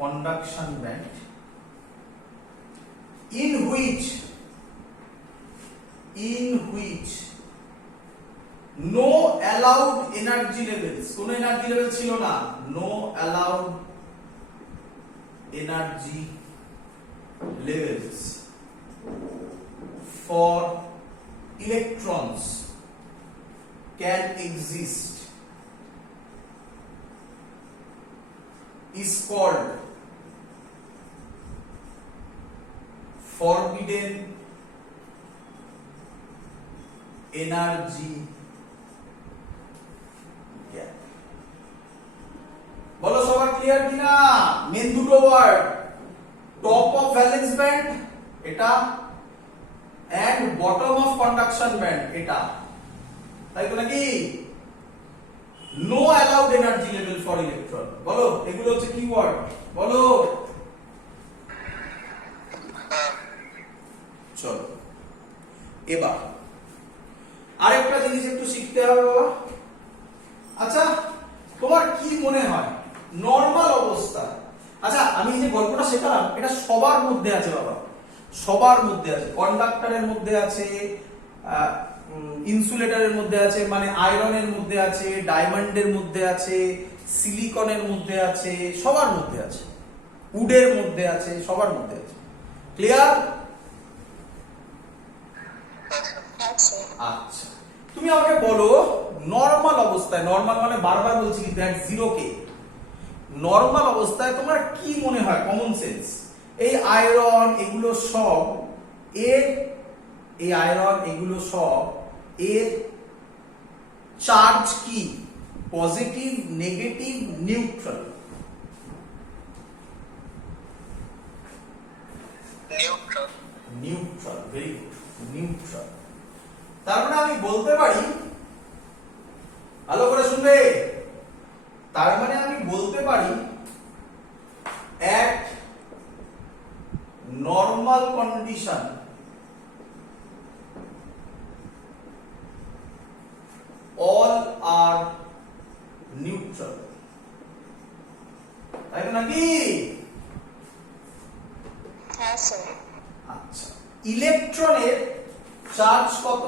conduction band in which no allowed energy levels, কোন energy level ছিল না, no allowed energy levels for electrons can exist is called forbidden energy gap. বলো সবার clear কিনা? Main দুটো word, top of valence band এটা and bottom of conduction band এটা, তাই তো নাকি? No allowed energy level for electron, বলো এগুলো হচ্ছে কি ওয়ার্ড, বলো। চলো এবার আরেকটা জিনিস একটু শিখতে হবে বাবা। আচ্ছা তোমার কি মনে হয় নরমাল অবস্থা, আচ্ছা আমি যে গল্পটা শেখালাম এটা সবার মধ্যে আছে বাবা, সবার মধ্যে আছে, কন্ডাক্টরের মধ্যে আছে, ইনসুলেটরের মধ্যে আছে, মানে আয়রনের মধ্যে আছে, ডায়মন্ডের মধ্যে আছে, সিলিকনের মধ্যে আছে, সবার মধ্যে আছে, উডের মধ্যে আছে, সবার মধ্যে আছে। ক্লিয়ার? আচ্ছা তুমি আমাকে বলো নরমাল অবস্থায়, নরমাল মানে বারবার বলছি কিন্তু এট জিরো কে, নরমাল অবস্থায় তোমার কি মনে হয়, কমন সেন্স, এই আয়রন এগুলো সব এর, এই আয়রন এগুলো সব এর চার্জ কি, positive, negative, neutral? Neutral. Neutral, very good, neutral. তার মানে আমি বলতে পারি, ভালো করে শুনবে, তার মানে আমি বলতে পারি at normal condition all are neutral, তাই তো নাকি? হ্যাঁ স্যার। আচ্ছা ইলেকট্রনের চার্জ কত?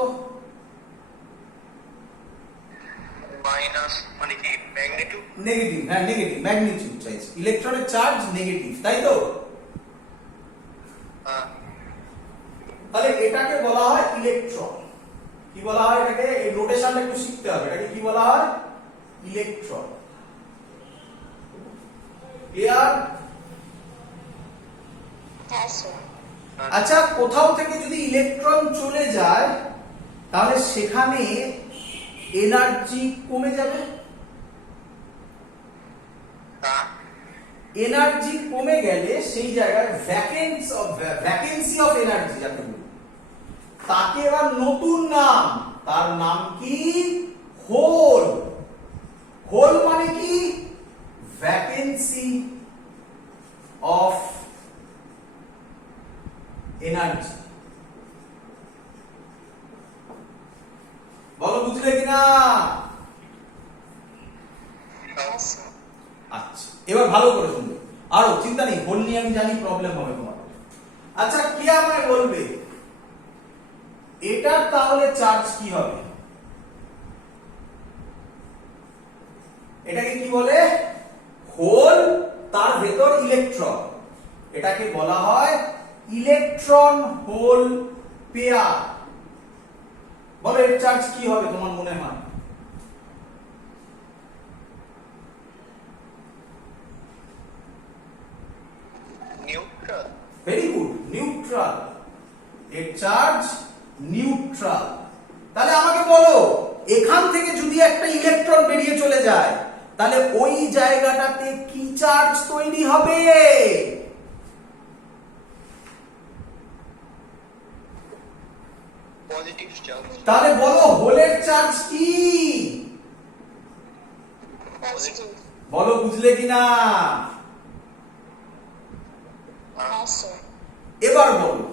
মাইনাস মানে কি ম্যাগনিটিউড? নেগেটিভ, হ্যাঁ নেগেটিভ, ম্যাগনিটিউড চাইছি। ইলেকট্রনের চার্জ নেগেটিভ, তাই তো? হ্যাঁ। তাহলে এটাকে বলা হয় ইলেকট্রন। কি বলা হয় এটাকে? এই নোটেশনটা একটু শিখতে হবে। এটাকে কি বলা হয়? ইলেকট্রন। ক্লিয়ার? হ্যাঁ স্যার। আচ্ছা কোথাও থেকে যদি ইলেকট্রন চলে যায় তাহলে সেখানে এনার্জি কমে যাবে। এনার্জি কমে গেলে সেই জায়গায় ভ্যাকেন্সি অফ এনার্জি যাকে বলি, তাকে এবার নতুন নাম, তার নাম কি? হোল। হোল মানে কি? Vacancy of energy. বলো বুঝলে কিনা? আচ্ছা এবার ভালো করে শুনবে, আরো চিন্তা নেই, হোল নিয়ে আমি জানি প্রবলেম হবে তোমার। আচ্ছা কে আমায় বলবে এটার তাহলে চার্জ কি হবে? এটাকে কি বলে? হোল, তার ভেতর ইলেকট্রন, এটাকে বলা হয় ইলেকট্রন হোল পেয়ার। বলো এর চার্জ কি হবে তোমার মনে হয়? নিউট্রাল। Very good, neutral. এর চার্জ নিউট্রাল। তাহলে আমাকে বলো এখান থেকে যদি একটা ইলেকট্রন বেরিয়ে চলে যায় তাহলে ওই জায়গাটাতে কি চার্জ তৈরি হবে? Positive charge. তাহলে বলো হোলের চার্জ কি? পজিটিভ। বলো বুঝলে কিনা? হ্যাঁ স্যার। এবার বলো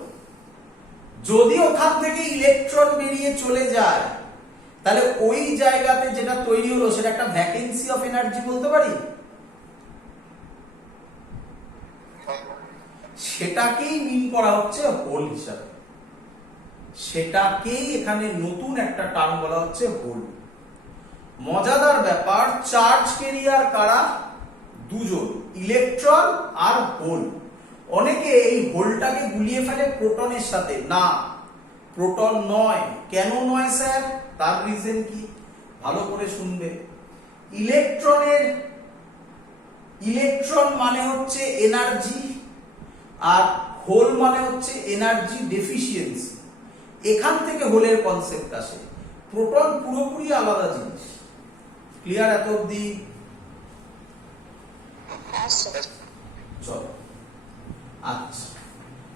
যদি ওখান থেকে ইলেকট্রন বেরিয়ে চলে যায় তাহলে ওই জায়গাতে যেটা তৈরি হলো সেটা একটা ভ্যাকেন্সি অফ এনার্জি বলতে পারি? সেটাকেই মিন করা হচ্ছে হোল হিসাবে, সেটাকেই এখানে নতুন একটা টার্ম বলা হচ্ছে হোল। মজাদার ব্যাপার, চার্জ ক্যারিয়ার কারা? দুজন, ইলেকট্রন আর হোল। অনেকে এই হোলটাকে গুলিয়ে ফেলে প্রোটনের সাথে, না প্রোটন নয়। কেন নয় স্যার? তার রিজন কি? ভালো করে শুনবে। ইলেকট্রন মানে হচ্ছে এনার্জি, আর হোল মানে হচ্ছে এনার্জি ডেফিসিয়েন্সি। এখান থেকে হোলের কনসেপ্ট আসে। প্রোটন পুরোপুরি আলাদা জিনিস। ক্লিয়ার এত অবধি? হ্যাঁ স্যার। চলো, আচ্ছা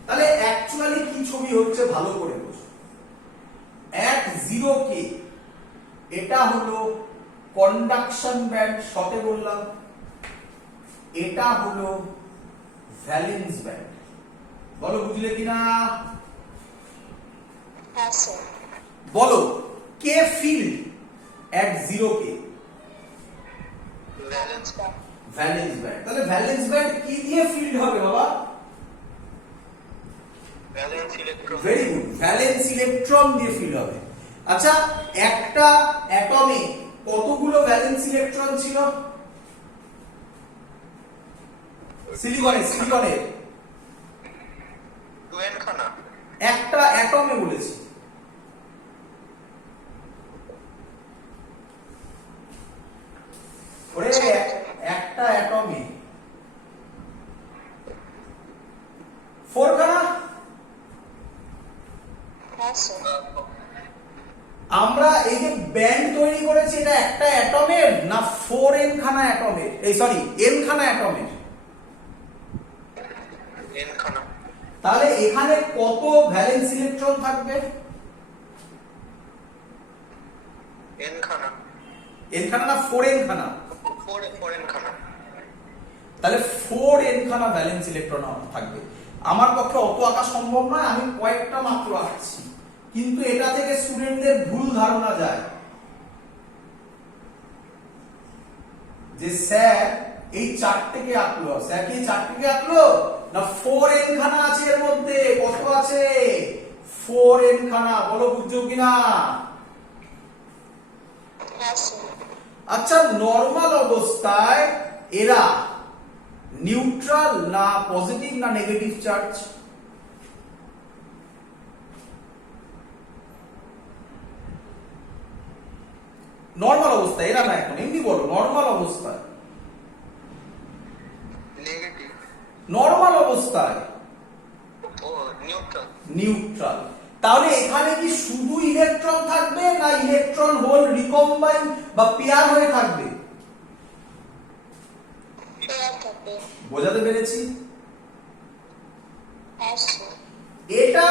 তাহলে অ্যাকচুয়ালি কি ছবি হচ্ছে ভালো করে বোঝো। এক 0K এটা হলো কন্ডাকশন ব্যান্ড, শর্টে বললাম। এটা হলো ভ্যালেন্স ব্যান্ড। বলো বুঝলে কিনা? হ্যাঁ স্যার। বলো কে ফিল্ড এট 0K? Valence band. Valence band. তাহলে ভ্যালেন্স ব্যান্ড কি দিয়ে ফিল্ড হবে বাবা? Balance electron. Very good, valence electron দিয়ে ফিল্ড হবে। আচ্ছা, একটা অ্যাটমে কতগুলো ভ্যালেন্স ইলেকট্রন ছিল? সিলিকনের 2n খানা। একটা অ্যাটমে বলেছি। ওরে একটা অ্যাটমে 4 খানা। হ্যাঁ স্যার। আমরা এই যে ব্যান্ড তৈরি করেছি, এটা একটা অ্যাটমের না 4n খানা অ্যাটমের? এই সরি, n খানা অ্যাটমের। n খানা। তাহলে এখানে কত ভ্যালেন্স ইলেকট্রন থাকবে? n খানা। n খানা না 4n খানা? 4n খানা। তাহলে 4n খানা ভ্যালেন্স ইলেকট্রন থাকবে। আমার পক্ষে অত আঁকা সম্ভব নয়, আমি কয়েকটা মাত্র আঁকছি, কিন্তু এটা থেকে স্টুডেন্টদের ভুল ধারণা যায় যে স্যার এই চারটেকে আঁকলো। স্যার কি চারটেকে আঁকলো? না 4n খানা আছে এর মধ্যে। কত আছে? 4n খানা। বলো বুঝছো কিনা? হ্যাঁ স্যার। আচ্ছা, নরমাল অবস্থায় এরা নিউট্রাল না পজিটিভ না নেগেটিভ চার্জ? নরমাল অবস্থায় এরা না, এখন এমনি বলো নরমাল অবস্থায়। নেগেটিভ। নরমাল অবস্থায় ও নিউট্রাল। নিউট্রাল। তাহলে এখানে কি শুধু ইলেকট্রন থাকবে না ইলেকট্রন হোল রিকম্বাইন বা পেয়ার হয়ে থাকবে? পেয়ার থাকবে। বোঝাতে পেরেছি? হ্যাঁ স্যার। এটা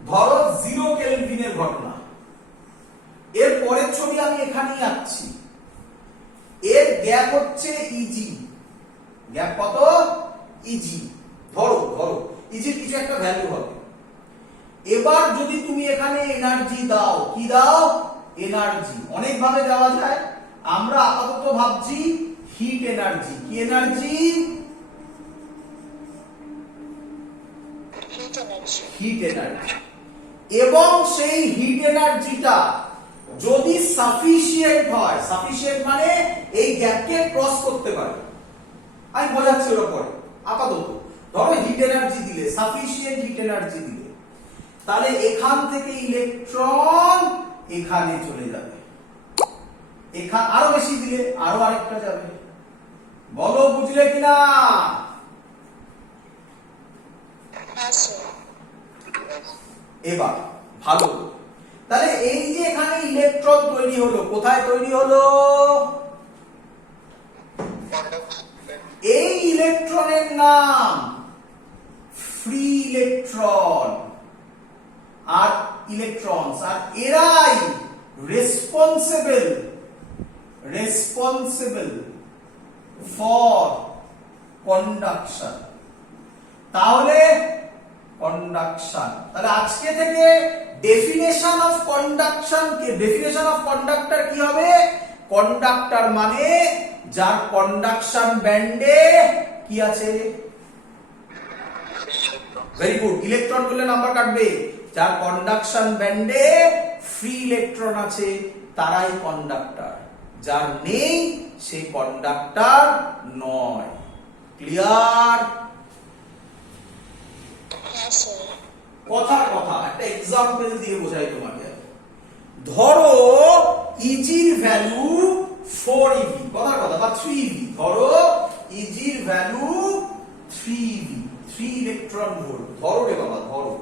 ধরো 0 কেলভিনের ঘটনা। এর পরের ছবি আমি এখানেই আঁকছি। এর গ্যাপ হচ্ছে ইজি। গ্যাপ কত? ইজি। ধরো ইজির কিছু একটা ভ্যালু হবে। এবার যদি তুমি এখানে এনার্জি দাও, কি দাও? এনার্জি। অনেক ভাবে দেওয়া যায়, আমরা আপাতত ভাবছি হিট এনার্জি। কি energy? Hit energy. Hit energy. এবং সেই হিট এনার্জিটা যদি সাফিসিয়েন্ট হয়, সাফিসিয়েন্ট মানে এই গ্যাপকে ক্রস করতে পারে। আমি বোঝাচ্ছি ওর পরে। আপাতত ধরো হিট এনার্জি দিলে, সাফিসিয়েন্ট হিট এনার্জি দিলে, তাহলে এখান থেকে ইলেকট্রন এখানে চলে যাবে। এখানে আরো বেশি দিলে আরো আরেকটা যাবে। বলো বুঝলে কিনা? হ্যাঁ স্যার। এবার ভালো, তাহলে এই যে এখানে ইলেকট্রন তৈরি হলো, কোথায় তৈরি হলো? এই ইলেকট্রনের নাম ফ্রি ইলেকট্রন আর ইলেকট্রনস, আর এরাই রেসপন্সিবল ফর কন্ডাকশন। তাহলে কন্ডাকশন, তাহলে আজকে থেকে ডেফিনেশন অফ কন্ডাক্টর কি হবে? কন্ডাক্টর মানে যার কন্ডাকশন ব্যান্ডে কি আছে? Very good. ইলেকট্রন বললে নাম্বার কাটবে। যার কন্ডাকশন ব্যান্ডে ফ্রি ইলেকট্রন আছে তারাই কন্ডাক্টর, যার নেই সে কন্ডাক্টর নয়। ক্লিয়ার? হ্যাঁ স্যার। কথার কথা একটা এক্সাম্পল দিয়ে বোঝাই তোমাকে। ধরো ইজির ভ্যালু 4 ইভি, কথার কথা, বা 3 ইভি। ধরো ইজির ভ্যালু 3 ইভি, 3 ইলেকট্রন ভোল্ট। ধরো রে বাবা, ধরো।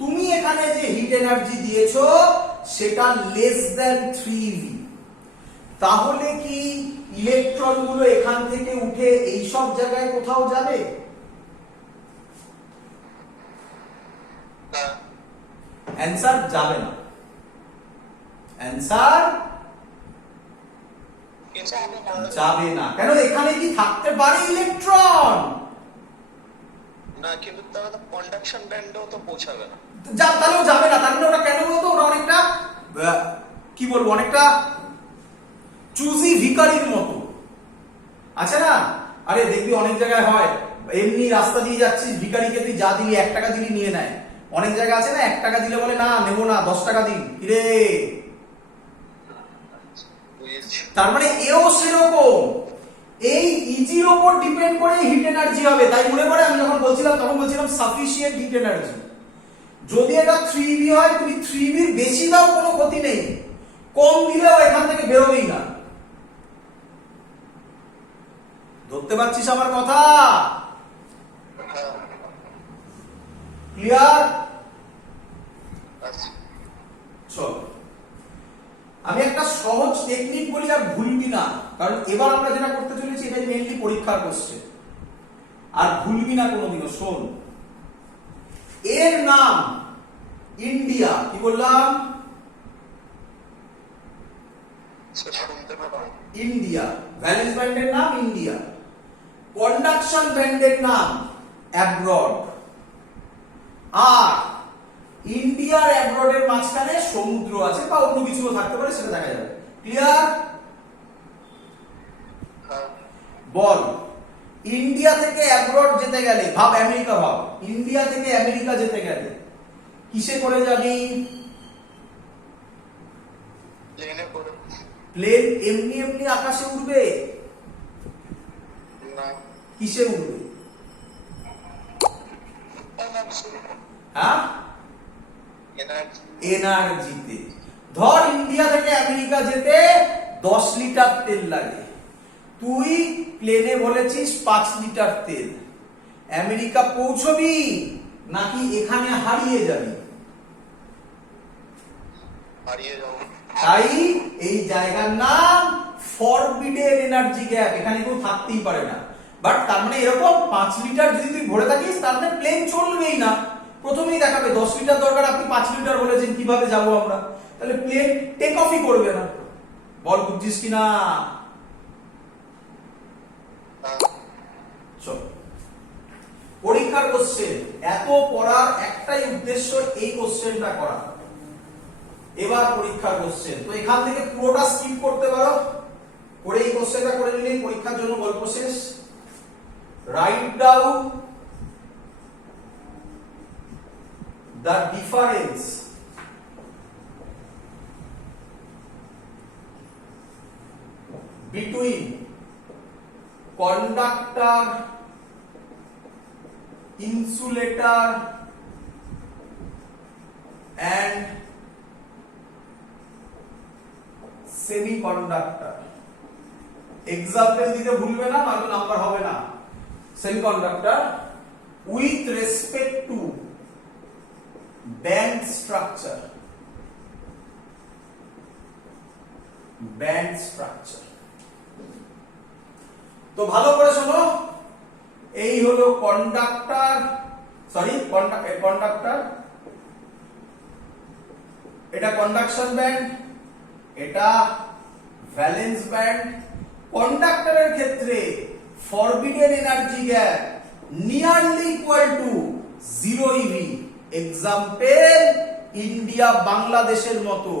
তুমি এখানে যে হিট এনার্জি দিয়েছো সেটা লেস দ্যান 3 ইভি। তাহলে কি ইলেকট্রন গুলো এখান থেকে উঠে এই সব জায়গায় কোথাও যাবে? না। অ্যান্সার যাবে না। অ্যান্সার যাবে না। যাবে না। কেন? এখানে কি থাকতে পারে ইলেকট্রন? না, কিন্তু তাহলে কন্ডাকশন ব্যান্ডেও তো পৌঁছাবে না। তাহলেও যাবে না। তার মানে ওটা কেন বলতো? ওটা অনেকটা কি বলবো, অনেকটা চুজি ভিকারির মতো আছে না? আরে দেখবি অনেক জায়গায় হয়, এমনি রাস্তা দিয়ে যাচ্ছিস, ভিকারিকে তুই যা দিলি 1 টাকা দিলি নিয়ে নেয়। অনেক জায়গা আছে না, 1 টাকা দিলে বলে না নেবো না, 10 টাকা দিন। কিরে, তার মানে এও সেরকম। এই ইজির উপর ডিপেন্ড করে হিট এনার্জি হবে। তাই মনে করে আমি যখন বলছিলাম তখন বলছিলাম সাফিসিয়েন্ট হিট এনার্জি। যদি এটা 3V হয়, তুমি 3V এর বেশি দাও কোনো ক্ষতি নেই, কম দিলেও এখান থেকে বেরোবেই না। ধরতে পারছিস আমার কথা? ক্লিয়ার? চল আমি একটা সহজ টেকনিক বলি, আর ভুলবি না, কারণ এবার আমরা যেটা করতে চলেছি এটাই মেইনলি পরীক্ষার কোশ্চেন, আর ভুলবি না কোনোদিনও। শোন, এর নাম ইন্ডিয়া। কি বললাম? ইন্ডিয়া। ভ্যালেন্স ব্যান্ডের নাম ইন্ডিয়া, কন্ডাকশন ব্যান্ডের নাম অ্যাব্রড। আর ইন্ডিয়ার অ্যাব্রডের মাঝখানে সমুদ্র আছে, বা অন্য কিছুও থাকতে পারে, সেটা দেখা যাবে। ক্লিয়ার? বল, ইন্ডিয়া থেকে অ্যাব্রড যেতে গেলে, ভাব আমেরিকা, ভাব ইন্ডিয়া থেকে আমেরিকা যেতে গেলে কিসে করে যাবি? প্লেনে করে। প্লেন এমনি এমনি আকাশে উড়বে? না। কিসে উড়বে? এনার্জি। হ্যাঁ, এনার্জি। এনার্জিতে। ধর ইন্ডিয়া থেকে আমেরিকা যেতে 10 লিটার তেল লাগে, তুই প্লেনে বলেছিস 5 লিটার তেল। আমেরিকা পৌঁছবি নাকি এখানে হারিয়ে যাবি? হারিয়ে যাবো। তাই এই জায়গার নাম ফরবিডেন এনার্জি গ্যাপ। এখানে কেউ থাকতেই পারে না। বাট তার মানে এরকম 5 লিটার যদি তুই ভরে থাকিস, তার মানে প্লেন চলবেই না। প্রথমেই দেখাবে 10 লিটার দরকার, আপনি 5 লিটার বলেছেন, কিভাবে যাবো আমরা? তাহলে প্লেন টেক অফই করবে না। বল, বুঝছিস কিনা? চল, পরীক্ষার কোশ্চেন। এত পড়ার একটাই উদ্দেশ্য, এই কোশ্চেনটা করা। এবার পরীক্ষার কোশ্চেন। তো এখান থেকে পুরোটা স্কিপ করতে পারো, করে এই কোশ্চেনটা করে নিলে পরীক্ষার জন্য গল্প শেষ। Write down the difference between conductor, insulator and semiconductor। Example দিতে ভুলবে না, নয়তো নাম্বার হবে না। Semiconductor with respect to band structure, band structure। তো ভালো করে শোনো, এই হলো কন্ডাক্টর, কন্ডাক্টর, এটা কন্ডাকশন ব্যান্ড, এটা ভ্যালেন্স ব্যান্ড। কন্ডাক্টরের ক্ষেত্রে forbidden energy gap nearly equal to 0 EV. Example, India বাংলাদেশের মতো।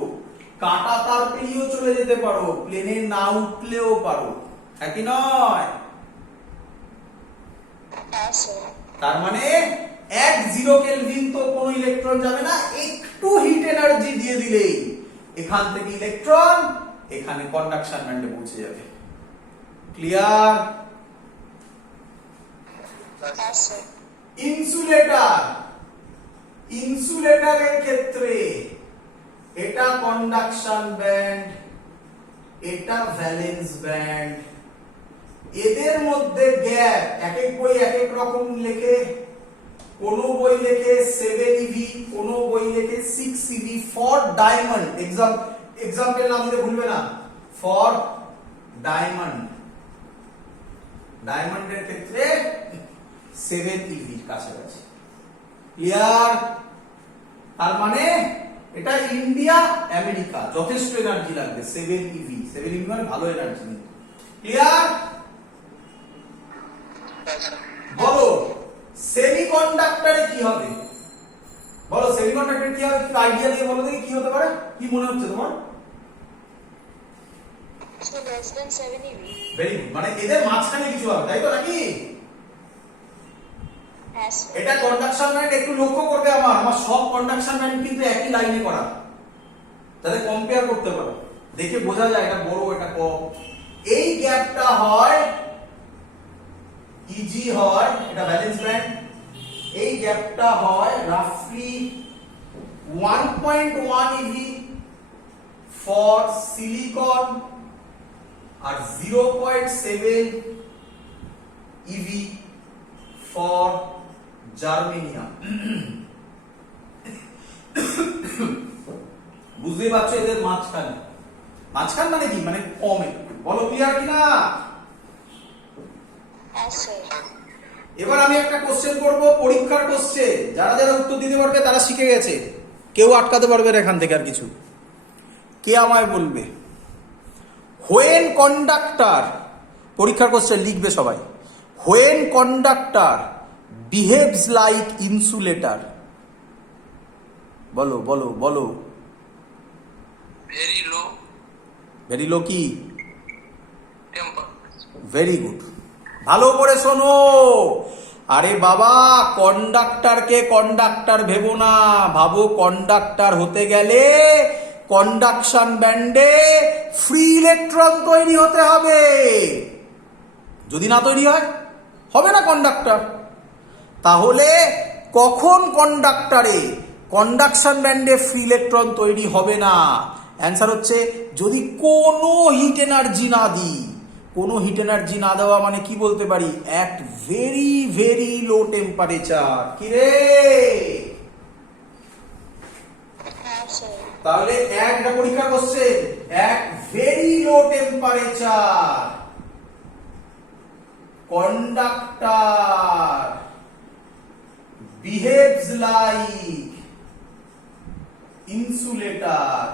কাটা তার পেরিয়েও চলে যেতে পারো, প্লেনে না উঠলেও পারো, একই নয়? তার মানে 10 কেলভিন তো কোনো ইলেকট্রন যাবে না, একটু হিট এনার্জি দিয়ে দিলেই এখান থেকে ইলেকট্রন এখানে কন্ডাকশন ব্যান্ডে পৌঁছে যাবে। ক্লিয়ার? হ্যাঁ স্যার। ইনসুলেটর, ইনসুলেটরের ক্ষেত্রে এটা কন্ডাকশন ব্যান্ড, এটা ভ্যালেন্স ব্যান্ড, এদের মধ্যে গ্যাপ এক এক বই এক এক রকম লেখে। কোন বই লেখে 7 eV, কোন বই লেখে 6 eV ফর ডায়মন্ড। এক্সাম্পল নাম দিতে ভুলবে না, ফর ডায়মন্ড। ডায়মন্ডের ক্ষেত্রে 7 eV কাছাকাছি। ক্লিয়ার? তার মানে এটা ইন্ডিয়া আমেরিকা যথেষ্ট এনার্জি লাগবে 7 eV। 7 eV মানে ভালো এনার্জি। ক্লিয়ার? হ্যাঁ স্যার। বলো সেমিকন্ডাক্টরে কি হবে? বলো সেমিকন্ডাক্টরে কি হবে? কি আইডিয়া দিয়ে বলো দেখি কি হতে পারে, কি মনে হচ্ছে তোমার? So less than 7 eV. Very good, মানে এদের মাঝখানে কিছু হবে, তাই তো নাকি? Yes. এটা কন্ডাকশন ব্যান্ড। একটু লক্ষ্য করবে, আমার সব কন্ডাকশন ব্যান্ড কিন্তু একই লাইনে করা, তাহলে কম্পেয়ার করতে পারো, দেখে বোঝা যায় এটা বড় এটা কম। এই গ্যাপটা হয় ইজি হয়, এটা ভ্যালেন্স ব্যান্ড। এই গ্যাপটা হয় রাফলি 1.1 eV ফর সিলিকন আর 0.7 eV ফর জার্মেনিয়াম। বুঝতেই পারছো এদের মাঝখানে, মাঝখান মানে কি, মানে কম একটু। বলো ক্লিয়ার কিনা? Yes, sir. এবার আমি একটা কোশ্চেন করব, পরীক্ষার কোশ্চেন। যারা যারা উত্তর দিতে পারবে তারা শিখে গেছে, কেউ আটকাতে পারবে না এখান থেকে আর কিছু। কে আমায় বলবে হোয়েন কন্ডাক্টর, পরীক্ষার কোশ্চেন লিখবে সবাই, when conductor behaves like insulator. বলো বলো বলো। ভেরি লো ভেরি লো কি? টেম্পার। ভেরি গুড, ভালো করে শোনো। আরে বাবা, কন্ডাক্টরকে কন্ডাক্টর ভেবো না, ভাবো কন্ডাক্টর হতে গেলে কন্ডাকশন ব্যান্ডে ফ্রি ইলেকট্রন তৈরি হতে হবে। যদি না তৈরি হয় হবে না কন্ডাক্টর। তাহলে কখন কন্ডাক্টরে কন্ডাকশন ব্যান্ডে ফ্রি ইলেকট্রন তৈরি হবে না? অ্যান্সার হচ্ছে যদি কোনো হিট এনার্জি না দিই। কোনো হিট এনার্জি না দেওয়া মানে কি বলতে পারি? At very very low temperature. কি রে? Yes, sir. তাহলে একটা পরীক্ষা করছে at very low temperature conductor behaves like insulator.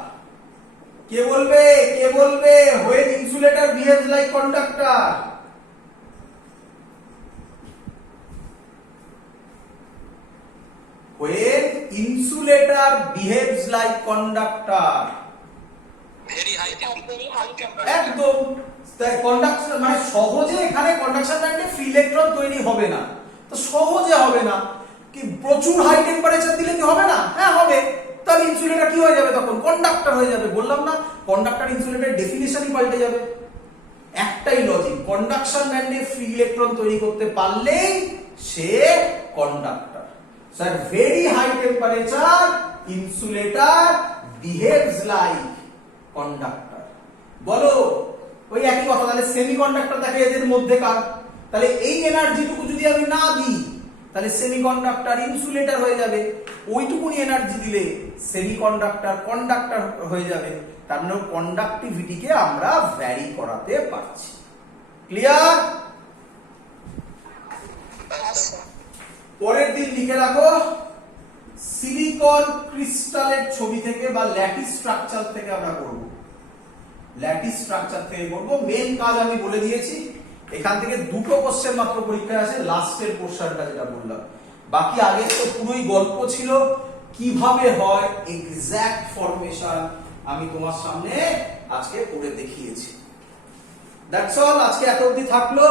কে বলবে? কে বলবে when insulator behaves like conductor? When insulator behaves like conductor, very high At very high temperature. একদম কন্ডাকশন মানে সহজে এখানে কন্ডাকশন ব্যান্ডে ফ্রি ইলেকট্রন তৈরি হবে না। তো সহজে হবে না, কি প্রচুর হাই টেম্পারেচার দিলে কি হবে না? হ্যাঁ হবে। তাহলে ইনসুলেটর কি হয়ে যাবে তখন? কন্ডাক্টর হয়ে যাবে। বললাম না, কন্ডাক্টর ইনসুলেটরের ডেফিনিশনই পাল্টে যাবে। একটাই লজিক, কন্ডাকশন ব্যান্ডে ফ্রি ইলেকট্রন তৈরি করতে পারলেই সে conductor. So at very high temperature, insulator behaves like conductor. বলো ওই একই কথা। তাহলে সেমিকন্ডাক্টর দেখে এদের মধ্যে কার, তাহলে এই এনার্জিটুকু যদি আমি না দিই তাহলে সেমিকন্ডাক্টর ইনসুলেটর হয়ে যাবে। ওইটুকুনি এনার্জি দিলে সেমিকন্ডাক্টর কন্ডাক্টর হয়ে যাবে। তার মানে কন্ডাক্টিভিটিকে আমরা ভ্যারি করাতে পারছি। ক্লিয়ার? Yes, sir. পরের দিন লিখে রাখো সিলিকন ক্রিস্টালের ছবি থেকে বা ল্যাটিস স্ট্রাকচার থেকে আমরা করব। ল্যাটিস স্ট্রাকচার থেকে করব। মেন কাজ আমি বলে দিয়েছি। এখান থেকে দুটো কোশ্চেন মাত্র পরীক্ষায় আসে, লাস্টের পোরশনটা যেটা বললাম। বাকি আগে তো পুরোই গল্প ছিল। কিভাবে হয় এক্সাক্ট ফরমেশন আমি তোমার সামনে আজকে করে দেখিয়েছি। That's all. আজকে এত অবধি থাকলো।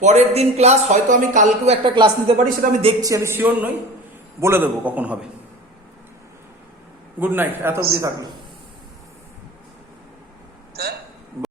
পরের দিন ক্লাস হয়তো আমি কালকেও একটা ক্লাস নিতে পারি, সেটা আমি দেখছি, আমি শিওর নই, বলে দেবো কখন হবে। গুড নাইট, এত অবধি থাকলো।